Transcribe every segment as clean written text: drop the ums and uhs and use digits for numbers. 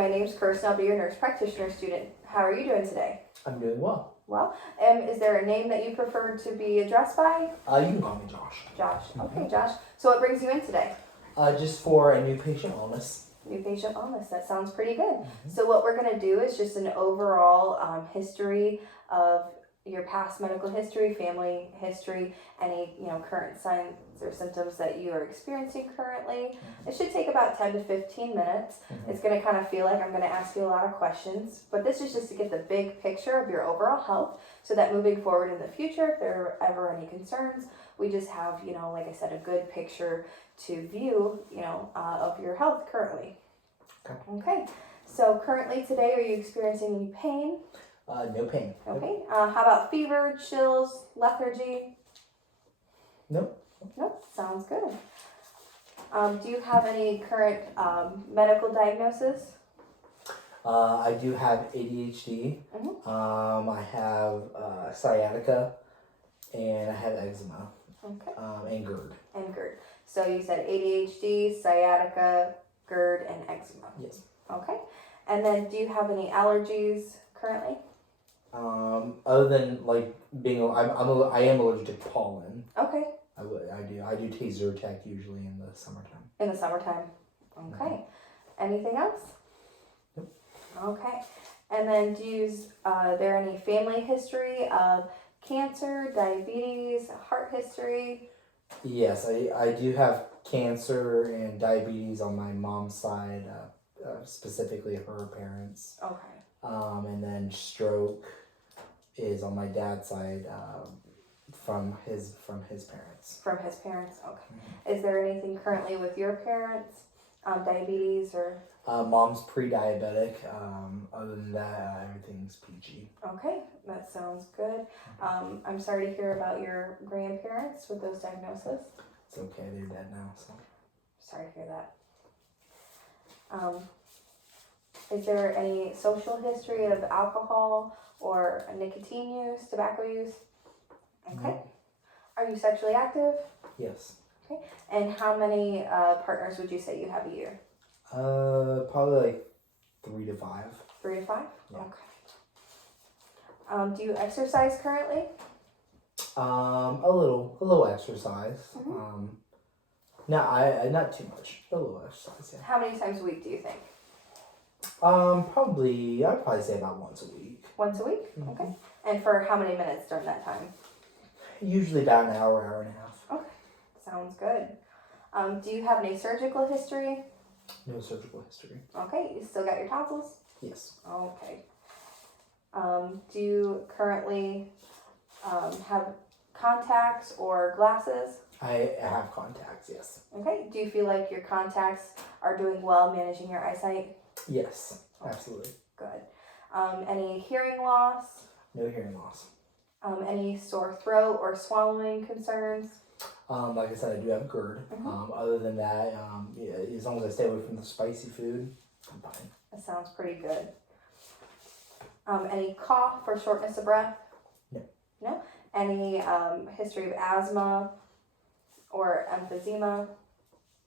My name's Kirsten. I'll be your nurse practitioner student. How are you doing today? I'm doing well. Well, is there a name that you prefer to be addressed by? You can call me Josh. Josh. Okay, Josh. So what brings you in today? Just for a new patient wellness. New patient wellness. That sounds pretty good. So what we're going to do is just an overall history of your past medical history, family history, any current signs or symptoms that you are experiencing currently. It should take about 10 to 15 minutes. It's going to kind of feel like I'm going to ask you a lot of questions, but this is just to get the big picture of your overall health so that moving forward in the future, if there are ever any concerns, we just have, like I said, a good picture to view, of your health currently. Okay. So currently today, are you experiencing any pain? No pain. Okay. How about fever, chills, lethargy? Nope. Nope. Sounds good. Do you have any current medical diagnosis? I do have ADHD. I have sciatica, and I have eczema. Okay. And GERD. And GERD. So you said ADHD, sciatica, GERD, and eczema. Yes. Okay. And then do you have any allergies currently? Other than like being, I am allergic to pollen. Okay. I do take Zyrtec usually in the summertime. In the summertime. Okay. Anything else? Nope. Okay. And then do you use there any family history of cancer, diabetes, heart history? Yes, I do have cancer and diabetes on my mom's side, specifically her parents. Okay. And then stroke is on my dad's side, from his parents. From his parents. Okay. Is there anything currently with your parents? Diabetes or? Mom's pre-diabetic. Other than that, everything's peachy. Okay, that sounds good. I'm sorry to hear about your grandparents with those diagnoses. It's okay, they're dead now, so. Sorry to hear that. Is there any social history of alcohol or nicotine use, tobacco use? Okay. No. Are you sexually active? Yes. Okay. And how many partners would you say you have a year? Probably like 3 to 5. 3 to 5? Yeah. Okay. Do you exercise currently? A little exercise. Not too much. A little exercise, yeah. How many times a week do you think? I'd probably say about once a week. Once a week? Okay. And for how many minutes during that time? Usually about an hour and a half. Okay. Sounds good. Do you have any surgical history? No surgical history. Okay. You still got your tonsils? Yes. Okay. Do you currently have contacts or glasses? I have contacts, yes. Okay. Do you feel like your contacts are doing well managing your eyesight? Yes, absolutely. Good. Any hearing loss? No hearing loss. Any sore throat or swallowing concerns? Like I said, I do have GERD. Other than that, yeah, as long as I stay away from the spicy food, I'm fine. That sounds pretty good. Any cough or shortness of breath? No. No? Any history of asthma or emphysema?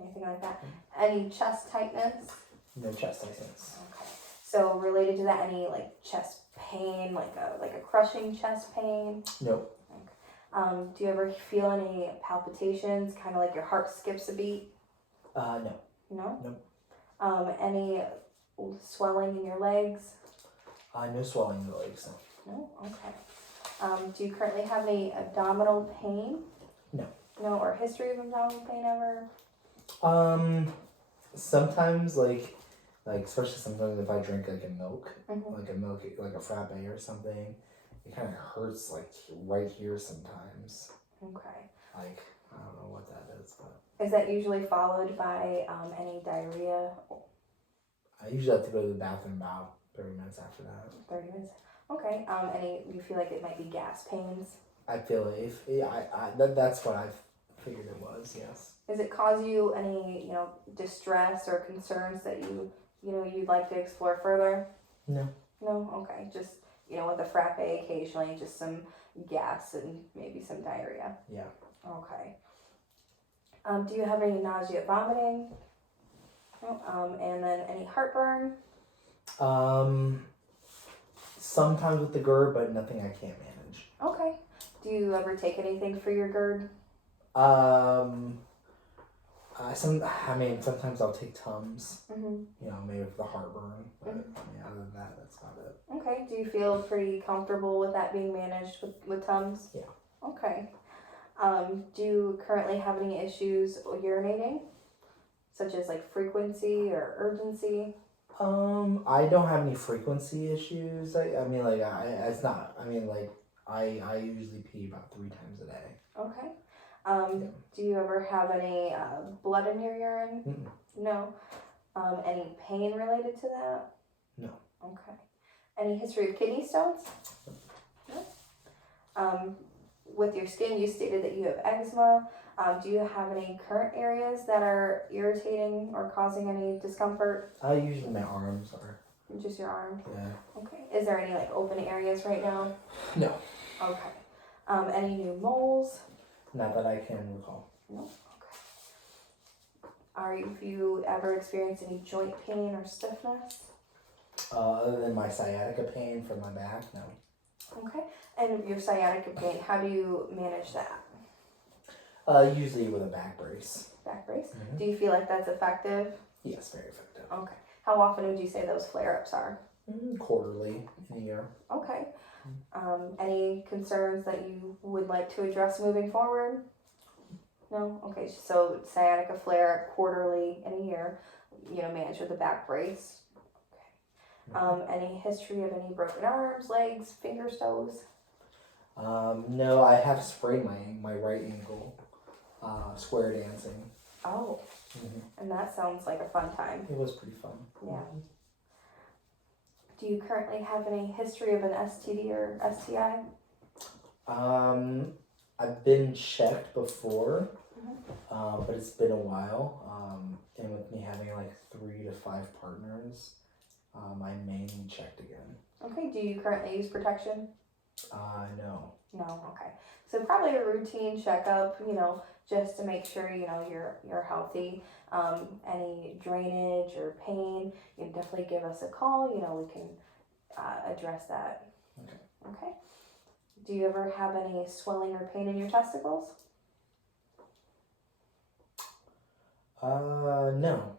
Anything like that? Any chest tightness? No chest tightness. Okay. So related to that, any like chest pain, like a crushing chest pain? Nope. Do you ever feel any palpitations, kind of like your heart skips a beat? No. No? Nope. Any swelling in your legs? No swelling in the legs, no. No? Okay. Do you currently have any abdominal pain? No. No, or history of abdominal pain ever? Sometimes especially sometimes if I drink like a milk, like a frappe or something, it kind of hurts like right here sometimes. Okay. Like, I don't know what that is, but. Is that usually followed by any diarrhea? I usually have to go to the bathroom about 30 minutes after that. 30 minutes. Okay. You feel like it might be gas pains? I feel that's what I figured it was. Yes. Does it cause you any distress or concerns that you'd like to explore further? No. No. Okay. Just with a frappe occasionally, just some gas and maybe some diarrhea. Yeah. Okay. Do you have any nausea, vomiting? No. And then any heartburn? Sometimes with the GERD, but nothing I can't manage. Okay. Do you ever take anything for your GERD? Sometimes I'll take Tums. Mm-hmm. Maybe for the heartburn. But other than that, that's about it. Okay. Do you feel pretty comfortable with that being managed with Tums? Yeah. Okay. Do you currently have any issues urinating, such as like frequency or urgency? I don't have any frequency issues. I usually pee about 3 times a day. Okay. Do you ever have any blood in your urine? Mm-mm. No. Any pain related to that? No. Okay. Any history of kidney stones? No. With your skin, you stated that you have eczema. Do you have any current areas that are irritating or causing any discomfort? Usually my arms are. Just your arm? Yeah. Okay. Is there any like open areas right now? No. Okay. Any new moles? Not that I can recall. No. Okay. Have you ever experienced any joint pain or stiffness? Other than my sciatica pain from my back, no. Okay. And your sciatica pain, how do you manage that? Usually with a back brace. Back brace? Mm-hmm. Do you feel like that's effective? Yes, very effective. Okay. How often would you say those flare-ups are? Quarterly in a year. Okay. Any concerns that you would like to address moving forward? No? Okay, so sciatica flare quarterly in a year, managed with a back brace. Okay. Any history of any broken arms, legs, fingers, toes? No, I have sprained my right ankle, square dancing. Oh, and that sounds like a fun time. It was pretty fun. Yeah. Do you currently have any history of an STD or STI? I've been checked before, but it's been a while. And with me having like 3 to 5 partners, I may need checked again. Okay. Do you currently use protection? No. No. Okay. So probably a routine checkup, just to make sure you're healthy. Any drainage or pain, you can definitely give us a call. We can address that. Okay. Do you ever have any swelling or pain in your testicles? No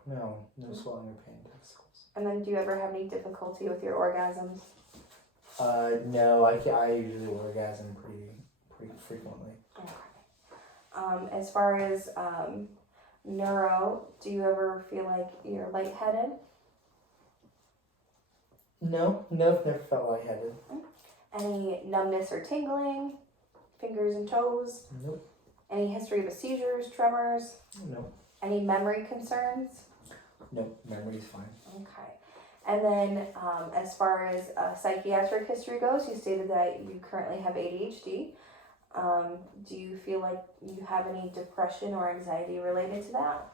swelling or pain in testicles. And then do you ever have any difficulty with your orgasms? No, I usually orgasm pretty frequently. Okay. As far as neuro, do you ever feel like you're lightheaded? No, never felt lightheaded. Any numbness or tingling, fingers and toes? Nope. Any history of seizures, tremors? Nope. Any memory concerns? Nope, memory's fine. Okay. And then as far as psychiatric history goes, you stated that you currently have ADHD. Do you feel like you have any depression or anxiety related to that?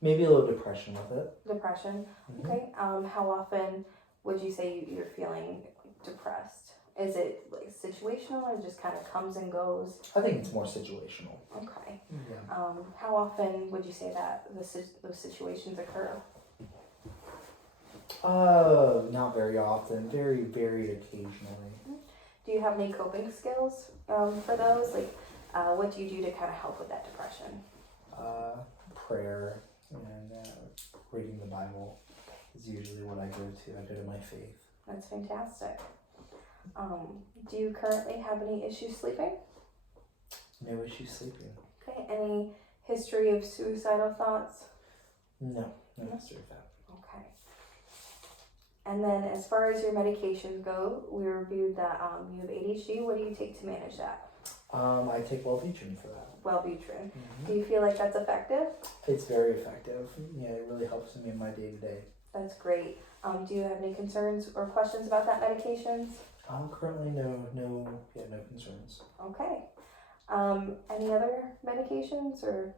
Maybe a little depression with it. Depression. Okay. How often would you say you're feeling depressed? Is it like situational or just kind of comes and goes? I think it's more situational. Okay. Yeah. How often would you say that those situations occur? Not very often. Very, very occasionally. Do you have any coping skills for those? Like, what do you do to kind of help with that depression? Prayer and reading the Bible is usually what I go to. I go to my faith. That's fantastic. Do you currently have any issues sleeping? No issues sleeping. Okay. Any history of suicidal thoughts? No history of that. Okay. And then as far as your medications go, we reviewed that you have ADHD. What do you take to manage that? I take Wellbutrin for that. Wellbutrin. Do you feel like that's effective? It's very effective. Yeah, it really helps me in my day-to-day. That's great. Do you have any concerns or questions about that medications? Currently no concerns. Okay. Any other medications or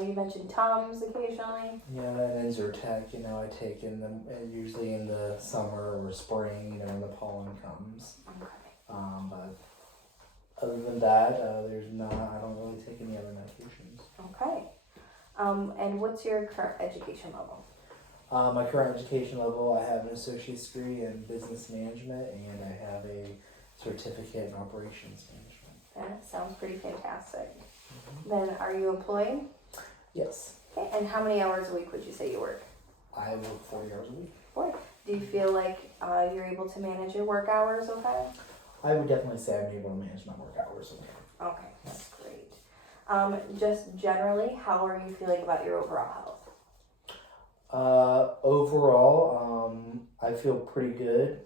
you mentioned Tums occasionally? Yeah, and then Zyrtec, I take usually in the summer or spring, when the pollen comes. Okay. But other than that, I don't really take any other medications. Okay. And what's your current education level? My current education level, I have an associate's degree in business management and I have a certificate in operations management. That sounds pretty fantastic. Then are you employed? Yes, Okay, and how many hours a week would you say you work? I work 40 hours a week. Do you feel like you're able to manage your work hours okay? I would definitely say I'm able to manage my work hours. Okay, that's great. Just generally, how are you feeling about your overall health? Overall, I feel pretty good.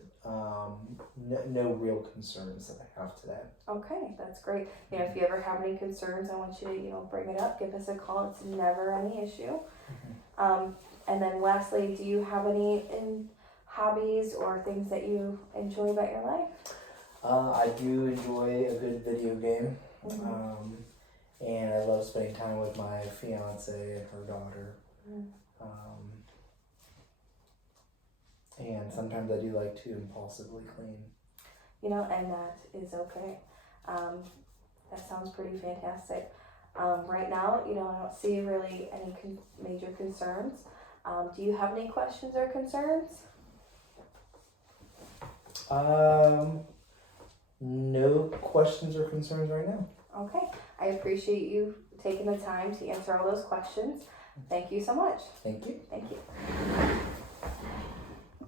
No real concerns that I have today. Okay, that's great. You know, if you ever have any concerns, I want you to, bring it up. Give us a call. It's never any issue. And then lastly, do you have any hobbies or things that you enjoy about your life? I do enjoy a good video game. Mm-hmm. And I love spending time with my fiance and her daughter. And sometimes I do like to impulsively clean. And that is okay. That sounds pretty fantastic. Right now, I don't see really any major concerns. Do you have any questions or concerns? No questions or concerns right now. Okay. I appreciate you taking the time to answer all those questions. Thank you so much. Thank you. Thank you.